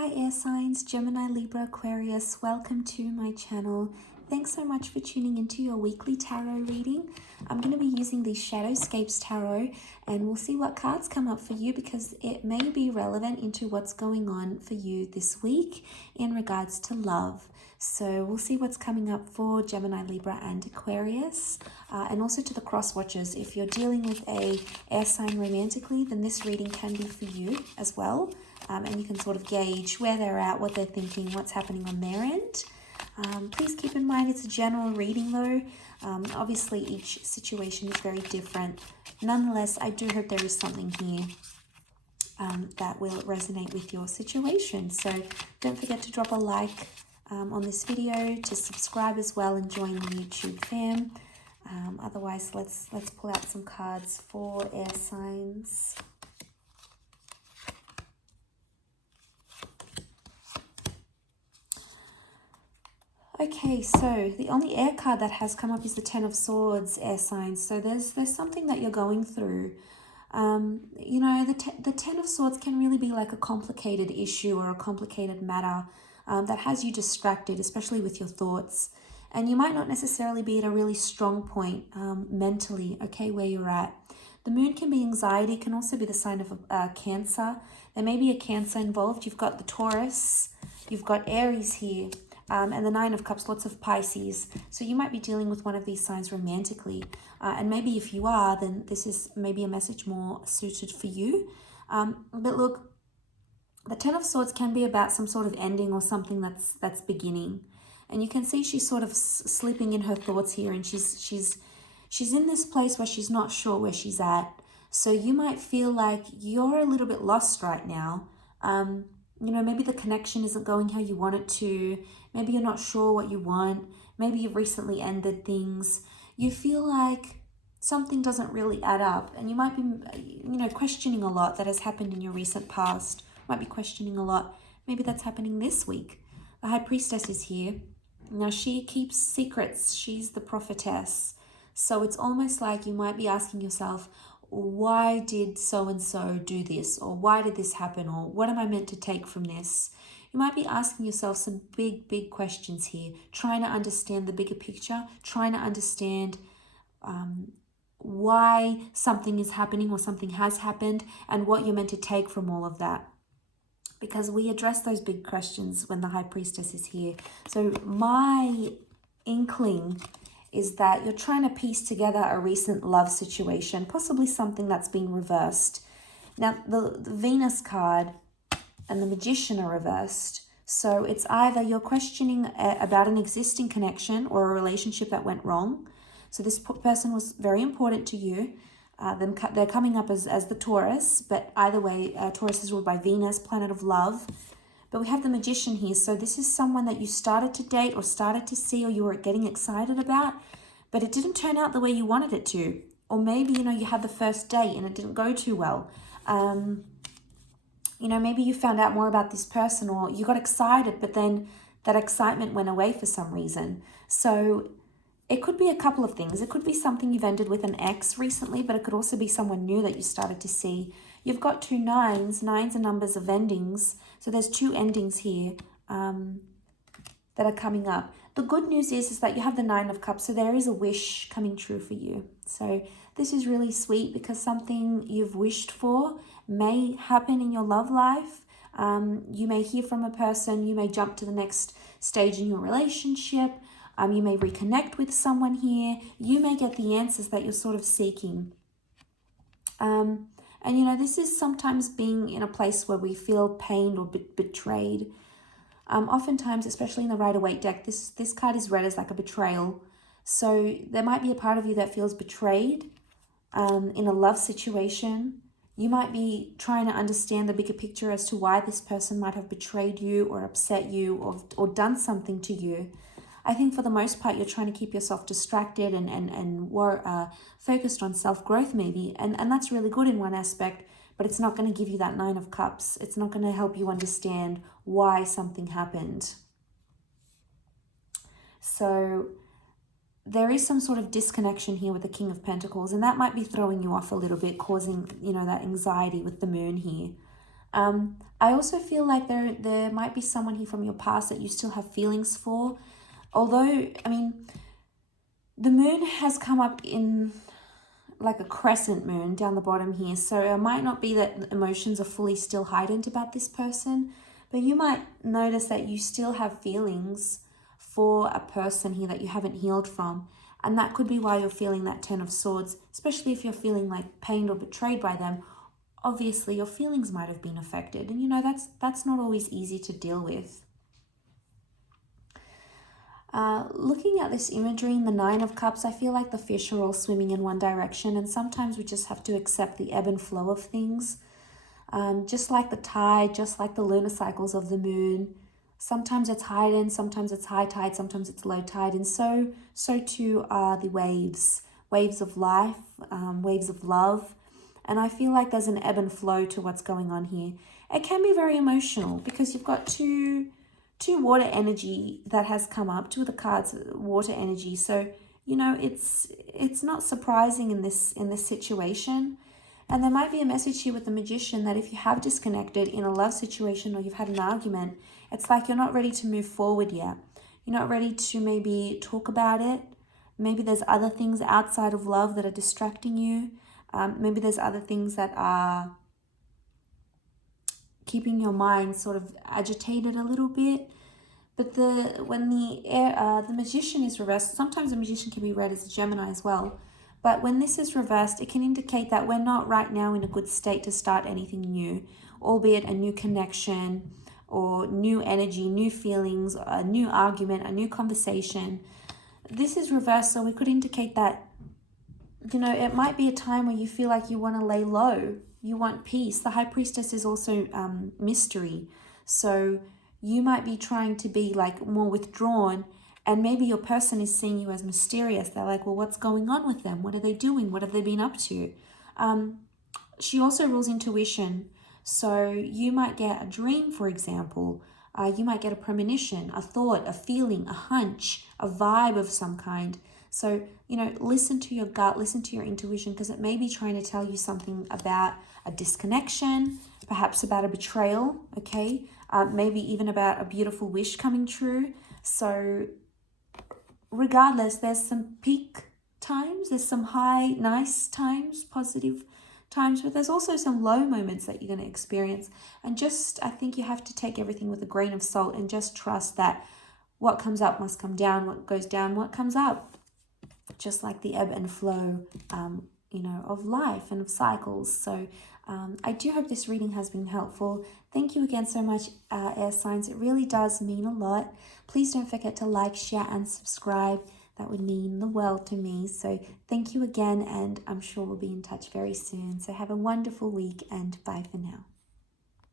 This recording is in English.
Hi air signs, Gemini, Libra, Aquarius, welcome to my channel. Thanks so much for tuning into your weekly tarot reading. I'm going to be using the Shadowscapes Tarot and we'll see what cards come up for you because it may be relevant into what's going on for you this week in regards to love. So we'll see what's coming up for Gemini, Libra and Aquarius, and also to the cross watchers. If you're dealing with a air sign romantically, then this reading can be for you as well. And you can sort of gauge where they're at, what they're thinking, what's happening on their end. Please keep in mind it's a general reading though. Obviously each situation is very different. Nonetheless, I do hope there is something here that will resonate with your situation. So don't forget to drop a like on this video, to subscribe as well and join the YouTube fam. Otherwise, let's pull out some cards for air signs. Okay, so the only air card that has come up is the Ten of Swords, air signs. So there's something that you're going through. You know, the Ten of Swords can really be like a complicated issue or a complicated matter that has you distracted, especially with your thoughts. And you might not necessarily be at a really strong point mentally, okay, where you're at. The moon can be anxiety, can also be the sign of Cancer. There may be a Cancer involved. You've got the Taurus, you've got Aries here. And the Nine of Cups, lots of Pisces. So you might be dealing with one of these signs romantically. And maybe if you are, then this is maybe a message more suited for you. But look, the Ten of Swords can be about some sort of ending or something that's beginning. And you can see she's sort of slipping in her thoughts here, and she's in this place where she's not sure where she's at. So you might feel like you're a little bit lost right now. You know, maybe the connection isn't going how you want it to. Maybe you're not sure what you want. Maybe you've recently ended things. You feel like something doesn't really add up. And you might be, you know, questioning a lot that has happened in your recent past. Might be questioning a lot. Maybe that's happening this week. The High Priestess is here. Now, she keeps secrets. She's the prophetess. So it's almost like you might be asking yourself, why did so-and-so do this? Or why did this happen? Or what am I meant to take from this? You might be asking yourself some big questions here, trying to understand the bigger picture, trying to understand why something is happening or something has happened and what you're meant to take from all of that. Because we address those big questions when the High Priestess is here. So my inkling is that you're trying to piece together a recent love situation, possibly something that's been reversed. Now, the Venus card and the Magician are reversed. So it's either you're questioning about an existing connection or a relationship that went wrong. So this person was very important to you. They're coming up as the Taurus, but either way, Taurus is ruled by Venus, planet of love. But we have the Magician here. So this is someone that you started to date or started to see or you were getting excited about, but it didn't turn out the way you wanted it to. Or maybe, you know, you had the first date and it didn't go too well. You know, maybe you found out more about this person or you got excited, but then that excitement went away for some reason. So it could be a couple of things. It could be something you've ended with an ex recently, but it could also be someone new that you started to see. You've got two nines. Nines are numbers of endings. So there's two endings here that are coming up. The good news is that you have the Nine of Cups. So there is a wish coming true for you. So this is really sweet because something you've wished for may happen in your love life. You may hear from a person. You may jump to the next stage in your relationship. You may reconnect with someone here. You may get the answers that you're sort of seeking. And, you know, this is sometimes being in a place where we feel pained or betrayed. Oftentimes, especially in the Rider-Waite deck, this card is read as like a betrayal. So there might be a part of you that feels betrayed in a love situation. You might be trying to understand the bigger picture as to why this person might have betrayed you or upset you or done something to you. I think for the most part, you're trying to keep yourself distracted and focused on self-growth maybe. And that's really good in one aspect, but it's not going to give you that Nine of Cups. It's not going to help you understand why something happened. So there is some sort of disconnection here with the King of Pentacles, and that might be throwing you off a little bit, causing, you know, that anxiety with the moon here. I also feel like there might be someone here from your past that you still have feelings for. Although, I mean, the moon has come up in like a crescent moon down the bottom here. So it might not be that emotions are fully still heightened about this person, but you might notice that you still have feelings for a person here that you haven't healed from. And that could be why you're feeling that Ten of Swords, especially if you're feeling like pained or betrayed by them. Obviously, your feelings might have been affected. And you know, that's not always easy to deal with. Looking at this imagery in the Nine of Cups, I feel like the fish are all swimming in one direction, and sometimes we just have to accept the ebb and flow of things. Just like the tide, just like the lunar cycles of the moon. Sometimes it's heightened, sometimes it's high tide, sometimes it's low tide, and so too are the waves. Waves of life, waves of love. And I feel like there's an ebb and flow to what's going on here. It can be very emotional because you've got two water energy that has come up, two of the cards, water energy. So, you know, it's not surprising in this situation. And there might be a message here with the Magician that if you have disconnected in a love situation or you've had an argument, it's like you're not ready to move forward yet. You're not ready to maybe talk about it. Maybe there's other things outside of love that are distracting you. Maybe there's other things that are keeping your mind sort of agitated a little bit. But when the Magician is reversed, sometimes the Magician can be read as a Gemini as well. But when this is reversed, it can indicate that we're not right now in a good state to start anything new, albeit a new connection or new energy, new feelings, a new argument, a new conversation. This is reversed, so we could indicate that, you know, it might be a time where you feel like you want to lay low. You want peace. The High Priestess is also mystery. So you might be trying to be like more withdrawn, and maybe your person is seeing you as mysterious. They're like, well, what's going on with them? What are they doing? What have they been up to? She also rules intuition. So you might get a dream, for example. You might get a premonition, a thought, a feeling, a hunch, a vibe of some kind. So, you know, listen to your gut, listen to your intuition, because it may be trying to tell you something about a disconnection, perhaps about a betrayal, okay? Maybe even about a beautiful wish coming true. So regardless, there's some peak times, there's some high, nice times, positive times, but there's also some low moments that you're going to experience. And just, I think you have to take everything with a grain of salt and just trust that what comes up must come down, what goes down, what comes up. Just like the ebb and flow, you know, of life and of cycles. So I do hope this reading has been helpful. Thank you again so much, air signs. It really does mean a lot. Please don't forget to like, share, and subscribe. That would mean the world to me. So thank you again, and I'm sure we'll be in touch very soon. So have a wonderful week, and bye for now.